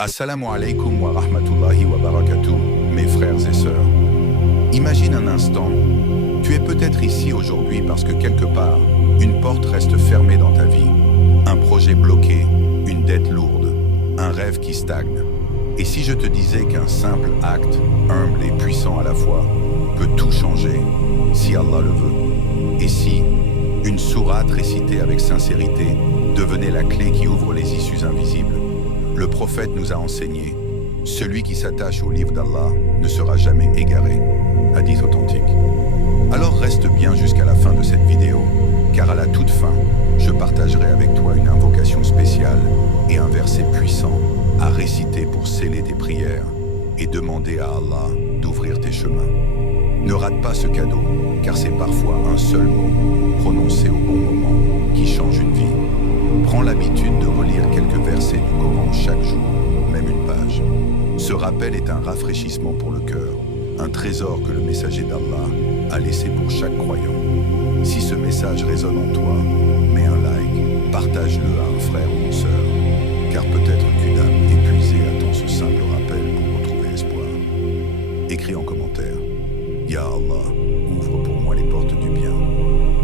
Assalamu alaikum wa rahmatullahi wa barakatuh, mes frères et sœurs. Imagine un instant, tu es peut-être ici aujourd'hui parce que quelque part, une porte reste fermée dans ta vie, un projet bloqué, une dette lourde, un rêve qui stagne. Et si je te disais qu'un simple acte, humble et puissant à la fois, peut tout changer, si Allah le veut? Et si une sourate récitée avec sincérité devenait la clé qui ouvre les issues invisibles? Le prophète nous a enseigné, celui qui s'attache au livre d'Allah ne sera jamais égaré. Hadith authentique. Alors reste bien jusqu'à la fin de cette vidéo, car à la toute fin, je partagerai avec toi une invocation spéciale et un verset puissant à réciter pour sceller tes prières et demander à Allah d'ouvrir tes chemins. Ne rate pas ce cadeau, car c'est parfois un seul mot, prononcé au bon moment, qui change une vie. Prends l'habitude de relire quelques versets du Coran chaque jour, même une page. Ce rappel est un rafraîchissement pour le cœur, un trésor que le messager d'Allah a laissé pour chaque croyant. Si ce message résonne en toi, mets un like, partage-le à un frère ou une sœur, car peut-être qu'une âme épuisée attend ce simple rappel pour retrouver espoir. Écris en commentaire, Ya Allah, ouvre pour moi les portes du bien,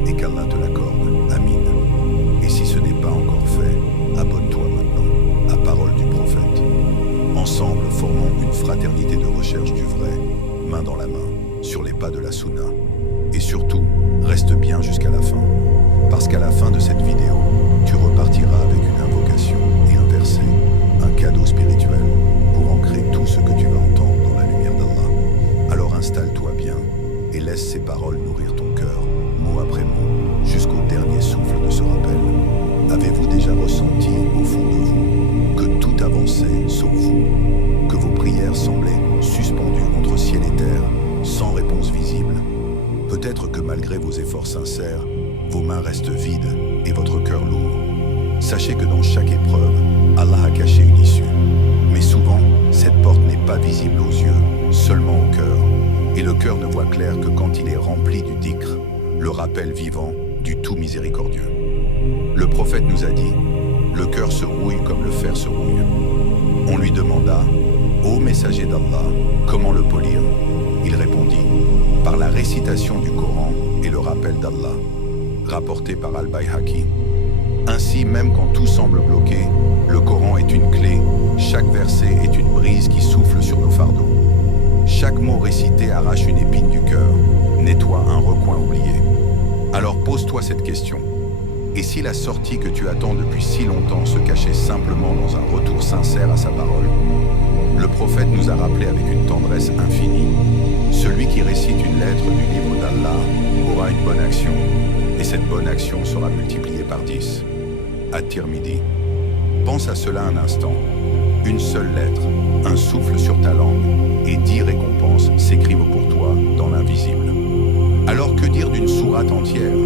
et qu'Allah te l'accorde. Amin. Et si ce n'est pas encore fait, abonne-toi maintenant à Parole du Prophète. Ensemble, formons une fraternité de recherche du vrai, main dans la main, sur les pas de la Sunna. Et surtout, reste bien jusqu'à la fin, parce qu'à la fin de cette vidéo, tu repartiras avec une invocation et un verset, un cadeau spirituel, pour ancrer tout ce que tu vas entendre dans la lumière d'Allah. Alors installe-toi bien et laisse ces paroles nourrir ton cœur, mot après mot, jusqu'au dernier souffle de ce rappel. Avez-vous déjà ressenti au fond de vous que tout avançait sauf vous, que vos prières semblaient suspendues entre ciel et terre, sans réponse visible? Peut-être que malgré vos efforts sincères, vos mains restent vides et votre cœur lourd. Sachez que dans chaque épreuve, Allah a caché une issue. Mais souvent, cette porte n'est pas visible aux yeux, seulement au cœur. Et le cœur ne voit clair que quand il est rempli du dhikr, le rappel vivant du tout miséricordieux. Le prophète nous a dit, le cœur se rouille comme le fer se rouille. On lui demanda, ô messager d'Allah, comment le polir? Il répondit, par la récitation du Coran et le rappel d'Allah, rapporté par Al-Bayhaqi. Ainsi, même quand tout semble bloqué, le Coran est une clé, chaque verset est une brise qui souffle sur nos fardeaux. Chaque mot récité arrache une épine du cœur, nettoie un recoin oublié. Alors pose-toi cette question. Et si la sortie que tu attends depuis si longtemps se cachait simplement dans un retour sincère à sa parole? Le prophète nous a rappelé avec une tendresse infinie, celui qui récite une lettre du livre d'Allah aura une bonne action, et cette bonne action sera multipliée par 10. At-Tirmidhi. Pense à cela un instant. Une seule lettre, un souffle sur ta langue, et 10 récompenses s'écrivent pour toi dans l'invisible. Alors que dire d'une sourate entière?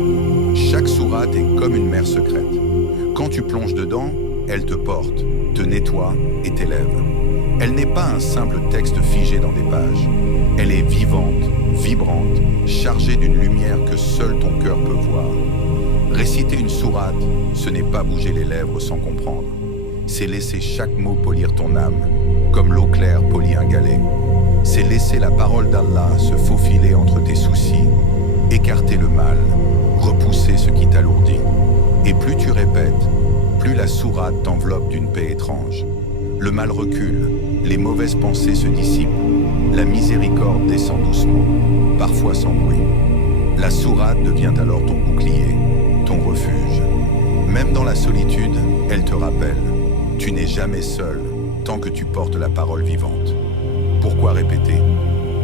Chaque sourate est comme une mer secrète. Quand tu plonges dedans, elle te porte, te nettoie et t'élève. Elle n'est pas un simple texte figé dans des pages. Elle est vivante, vibrante, chargée d'une lumière que seul ton cœur peut voir. Réciter une sourate, ce n'est pas bouger les lèvres sans comprendre. C'est laisser chaque mot polir ton âme, comme l'eau claire polit un galet. C'est laisser la parole d'Allah se faufiler entre tes soucis, écarter le mal, repousser ce qui t'alourdit. Et plus tu répètes, plus la sourate t'enveloppe d'une paix étrange. Le mal recule, les mauvaises pensées se dissipent, la miséricorde descend doucement, parfois sans bruit. La sourate devient alors ton bouclier, ton refuge. Même dans la solitude, elle te rappelle, tu n'es jamais seul tant que tu portes la parole vivante. Pourquoi répéter?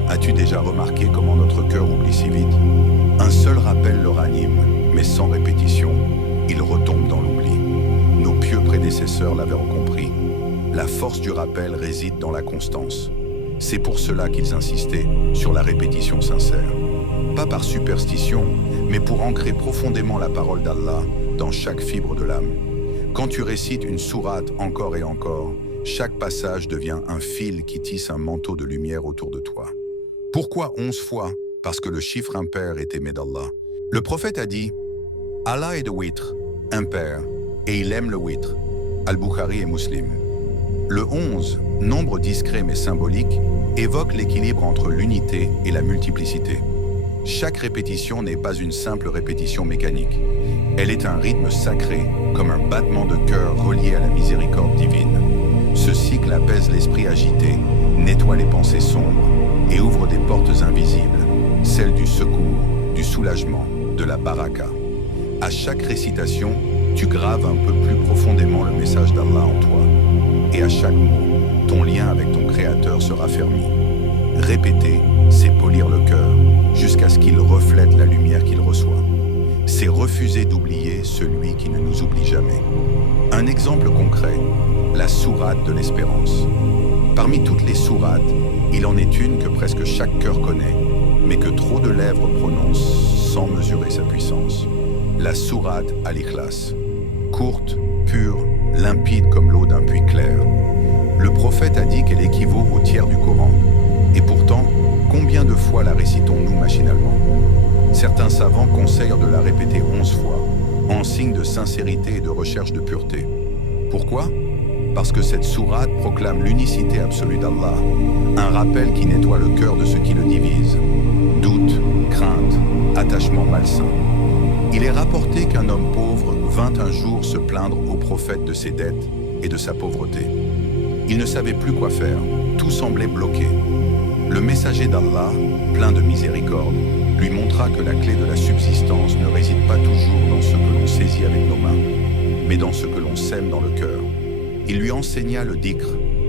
As-tu déjà remarqué comment notre cœur oublie si vite? Un seul rappel le ranime, mais sans répétition, il retombe dans l'oubli. Nos pieux prédécesseurs l'avaient compris. La force du rappel réside dans la constance. C'est pour cela qu'ils insistaient sur la répétition sincère. Pas par superstition, mais pour ancrer profondément la parole d'Allah dans chaque fibre de l'âme. Quand tu récites une sourate encore et encore, chaque passage devient un fil qui tisse un manteau de lumière autour de toi. Pourquoi 11 fois? Parce que le chiffre impair est aimé d'Allah. Le prophète a dit, Allah est de witr, impair, et il aime le witr. Al-Bukhari et Muslim. Le 11, nombre discret mais symbolique, évoque l'équilibre entre l'unité et la multiplicité. Chaque répétition n'est pas une simple répétition mécanique. Elle est un rythme sacré, comme un battement de cœur relié à la miséricorde divine. Ce cycle apaise l'esprit agité, nettoie les pensées sombres et ouvre des portes invisibles, celles du secours, du soulagement, de la baraka. À chaque récitation, tu graves un peu plus profondément le message d'Allah en toi. Et à chaque mot, ton lien avec ton Créateur se raffermit. Répéter, c'est polir le cœur, jusqu'à ce qu'il reflète la lumière qu'il reçoit. C'est refuser d'oublier celui qui ne nous oublie jamais. Un exemple concret, la sourate de l'espérance. Parmi toutes les sourates, il en est une que presque chaque cœur connaît, mais que trop de lèvres prononcent sans mesurer sa puissance. La sourate Al-Ikhlas. Courte, pure, limpide comme l'eau d'un puits clair. Le prophète a dit qu'elle équivaut au tiers du Coran. Et pourtant, combien de fois la récitons-nous machinalement? Certains savants conseillent de la répéter 11 fois, en signe de sincérité et de recherche de pureté. Pourquoi? Parce que cette sourate proclame l'unicité absolue d'Allah, un rappel qui nettoie le cœur de ce qui le divise. Doute, crainte, attachement malsain. Il est rapporté qu'un homme pauvre vint un jour se plaindre au prophète de ses dettes et de sa pauvreté. Il ne savait plus quoi faire, tout semblait bloqué. Le messager d'Allah, plein de miséricorde, lui montra que la clé de la subsistance ne réside pas toujours dans ce que l'on saisit avec nos mains, mais dans ce que l'on sème dans le cœur. Il lui enseigna le dhikr,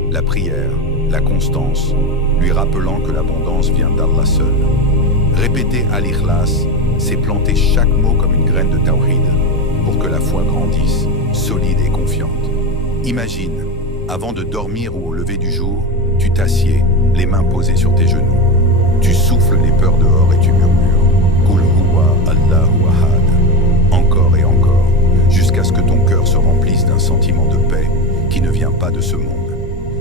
la prière, la constance, lui rappelant que l'abondance vient d'Allah seul. Répéter Al-Ikhlas, c'est planter chaque mot comme une graine de tawhid, pour que la foi grandisse, solide et confiante. Imagine, avant de dormir ou au lever du jour, tu t'assieds, les mains posées sur tes genoux. Tu souffles les peurs dehors et tu murmures « Qul huwa Allahu ahad » encore et encore, jusqu'à ce que ton cœur se remplisse d'un sentiment de paix qui ne vient pas de ce monde.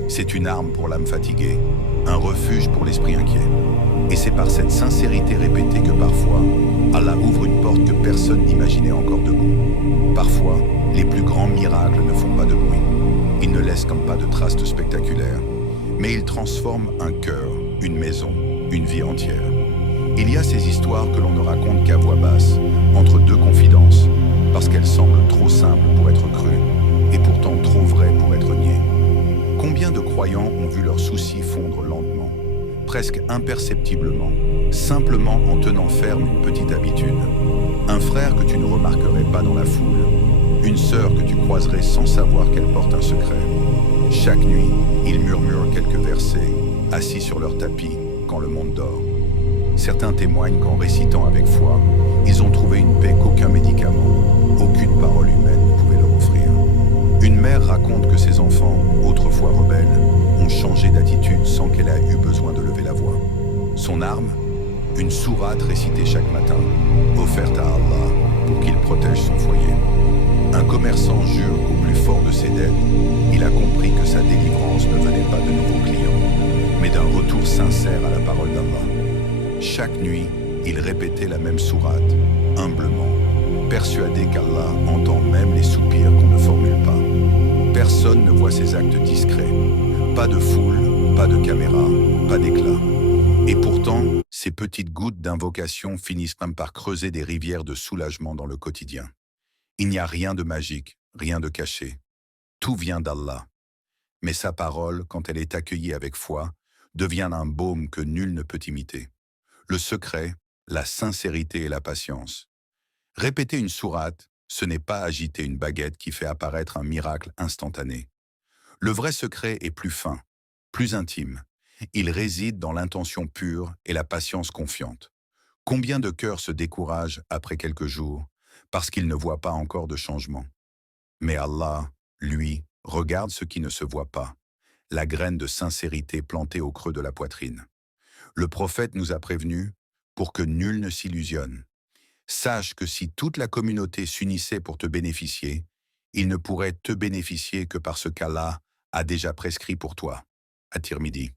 C'est une arme pour l'âme fatiguée, un refuge pour l'esprit inquiet. Et c'est par cette sincérité répétée que parfois, Allah ouvre une porte que personne n'imaginait encore debout. Parfois, les plus grands miracles ne font pas de bruit. Ils ne laissent comme pas de traces spectaculaires. Mais ils transforment un cœur, une maison, une vie entière. Il y a ces histoires que l'on ne raconte qu'à voix basse, entre deux confidences, parce qu'elles semblent trop simples pour être crues, et pourtant trop vraies pour être niées. Combien de croyants ont vu leurs soucis fondre lentement, presque imperceptiblement, simplement en tenant ferme une petite habitude. Un frère que tu ne remarquerais pas dans la foule, une sœur que tu croiserais sans savoir qu'elle porte un secret. Chaque nuit, ils murmurent quelques versets, assis sur leur tapis, quand le monde dort. Certains témoignent qu'en récitant avec foi, ils ont trouvé une paix qu'aucun médicament, aucune parole humaine ne pouvait leur offrir. Une mère raconte que ses enfants, autrefois rebelles, ont changé d'attitude sans qu'elle ait eu besoin de lever la voix. Son arme, une sourate récitée chaque matin, offerte à Allah pour qu'il protège son foyer. Un commerçant jure qu'au plus fort de ses dettes, il a compris que sa délivrance ne venait pas de nouveaux clients, mais d'un retour sincère à la parole d'Allah. Chaque nuit, il répétait la même sourate, humblement, persuadé qu'Allah entend même les soupirs qu'on ne formule pas. Personne ne voit ses actes discrets. Pas de foule, pas de caméra, pas d'éclat. Et pourtant, ces petites gouttes d'invocation finissent même par creuser des rivières de soulagement dans le quotidien. Il n'y a rien de magique, rien de caché. Tout vient d'Allah. Mais sa parole, quand elle est accueillie avec foi, devient un baume que nul ne peut imiter. Le secret, la sincérité et la patience. Répéter une sourate, ce n'est pas agiter une baguette qui fait apparaître un miracle instantané. Le vrai secret est plus fin, plus intime. Il réside dans l'intention pure et la patience confiante. Combien de cœurs se découragent après quelques jours parce qu'ils ne voient pas encore de changement? Mais Allah, lui, regarde ce qui ne se voit pas, la graine de sincérité plantée au creux de la poitrine. Le prophète nous a prévenus pour que nul ne s'illusionne. Sache que si toute la communauté s'unissait pour te bénéficier, il ne pourrait te bénéficier que parce qu'Allah a déjà prescrit pour toi. At-Tirmidhi.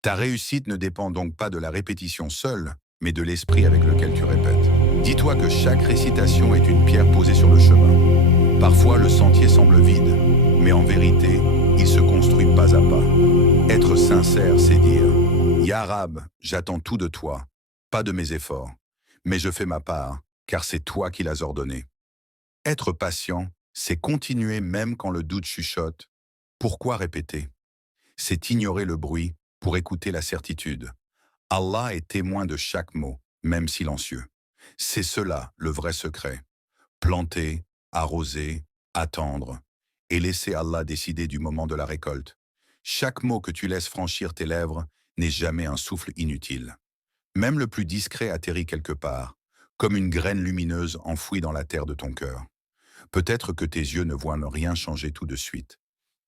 Ta réussite ne dépend donc pas de la répétition seule, mais de l'esprit avec lequel tu répètes. Dis-toi que chaque récitation est une pierre posée sur le chemin. Parfois, le sentier semble vide, mais en vérité, il se construit pas à pas. Être sincère, c'est dire « Ya Rab, j'attends tout de toi, pas de mes efforts, mais je fais ma part, car c'est toi qui l'as ordonné. » Être patient, c'est continuer même quand le doute chuchote. Pourquoi répéter? C'est ignorer le bruit pour écouter la certitude. Allah est témoin de chaque mot, même silencieux. C'est cela le vrai secret. Planter, arroser, attendre, et laisser Allah décider du moment de la récolte. Chaque mot que tu laisses franchir tes lèvres n'est jamais un souffle inutile. Même le plus discret atterrit quelque part, comme une graine lumineuse enfouie dans la terre de ton cœur. Peut-être que tes yeux ne voient rien changer tout de suite,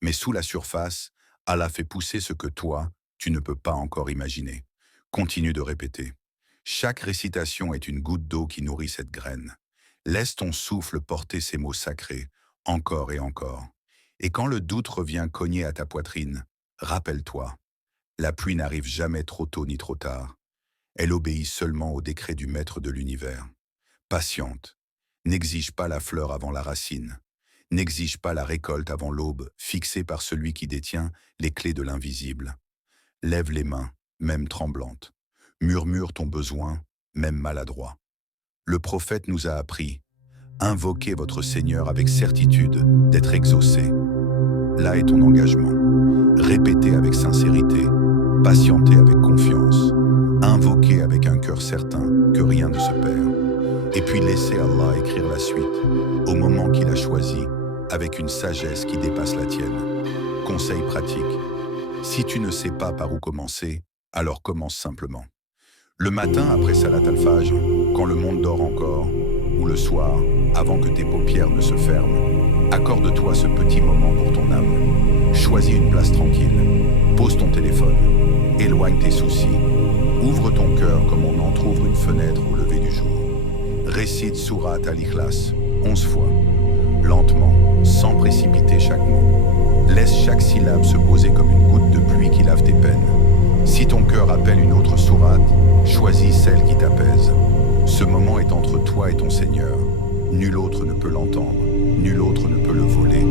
mais sous la surface, Allah fait pousser ce que toi, tu ne peux pas encore imaginer. Continue de répéter. Chaque récitation est une goutte d'eau qui nourrit cette graine. Laisse ton souffle porter ces mots sacrés, encore et encore. Et quand le doute revient cogner à ta poitrine, rappelle-toi, la pluie n'arrive jamais trop tôt ni trop tard. Elle obéit seulement au décret du maître de l'univers. Patiente. N'exige pas la fleur avant la racine. N'exige pas la récolte avant l'aube, fixée par celui qui détient les clés de l'invisible. Lève les mains, même tremblantes. Murmure ton besoin, même maladroit. Le prophète nous a appris, invoquez votre Seigneur avec certitude d'être exaucé. Là est ton engagement. Répétez avec sincérité, patientez avec confiance, invoquez avec un cœur certain que rien ne se perd. Et puis laissez Allah écrire la suite, au moment qu'il a choisi, avec une sagesse qui dépasse la tienne. Conseil pratique. Si tu ne sais pas par où commencer, alors commence simplement. Le matin après Salat al-Fajr, quand le monde dort encore, ou le soir, avant que tes paupières ne se ferment, accorde-toi ce petit moment pour ton âme. Choisis une place tranquille. Pose ton téléphone. Éloigne tes soucis. Ouvre ton cœur comme on entr'ouvre une fenêtre au lever du jour. Récite Surat al-Ikhlas 11 fois, lentement, sans précipiter chaque mot. Laisse chaque syllabe se poser comme une goutte de pluie qui lave tes peines. Si ton cœur appelle une autre sourate, choisis celle qui t'apaise. Ce moment est entre toi et ton Seigneur. Nul autre ne peut l'entendre, nul autre ne peut le voler.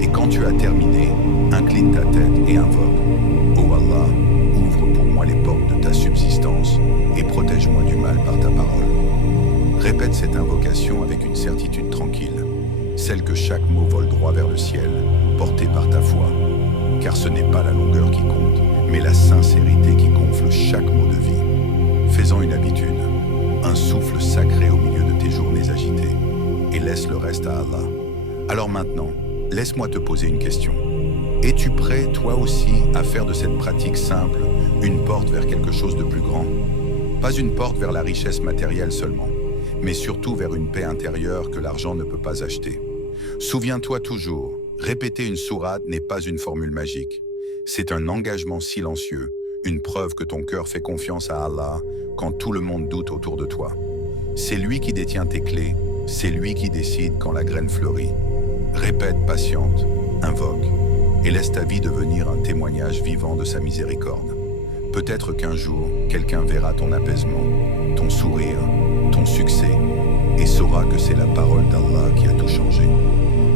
Et quand tu as terminé, incline ta tête et invoque. Oh Allah, ouvre pour moi les portes de ta subsistance et protège-moi du mal par ta parole. Répète cette invocation avec une certitude tranquille, celle que chaque mot vole droit vers le ciel, porté par ta foi. Car ce n'est pas la longueur qui compte, mais la sincérité qui gonfle chaque mot de vie. Fais-en une habitude, un souffle sacré au milieu de tes journées agitées, et laisse le reste à Allah. Alors maintenant, laisse-moi te poser une question. Es-tu prêt, toi aussi, à faire de cette pratique simple une porte vers quelque chose de plus grand? Pas une porte vers la richesse matérielle seulement, mais surtout vers une paix intérieure que l'argent ne peut pas acheter. Souviens-toi toujours, répéter une sourate n'est pas une formule magique. C'est un engagement silencieux, une preuve que ton cœur fait confiance à Allah quand tout le monde doute autour de toi. C'est lui qui détient tes clés, c'est lui qui décide quand la graine fleurit. Répète patiente, invoque, et laisse ta vie devenir un témoignage vivant de sa miséricorde. Peut-être qu'un jour, quelqu'un verra ton apaisement, ton sourire, ton succès, et saura que c'est la parole d'Allah qui a tout changé.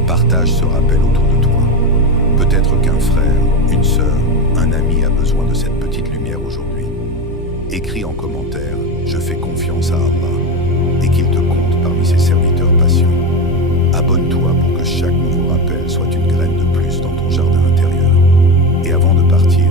Partage ce rappel autour de toi. Peut-être qu'un frère, une sœur, un ami a besoin de cette petite lumière aujourd'hui. Écris en commentaire « Je fais confiance à Allah » et qu'il te compte parmi ses serviteurs patients. Abonne-toi pour que chaque nouveau rappel soit une graine de plus dans ton jardin intérieur. Et avant de partir,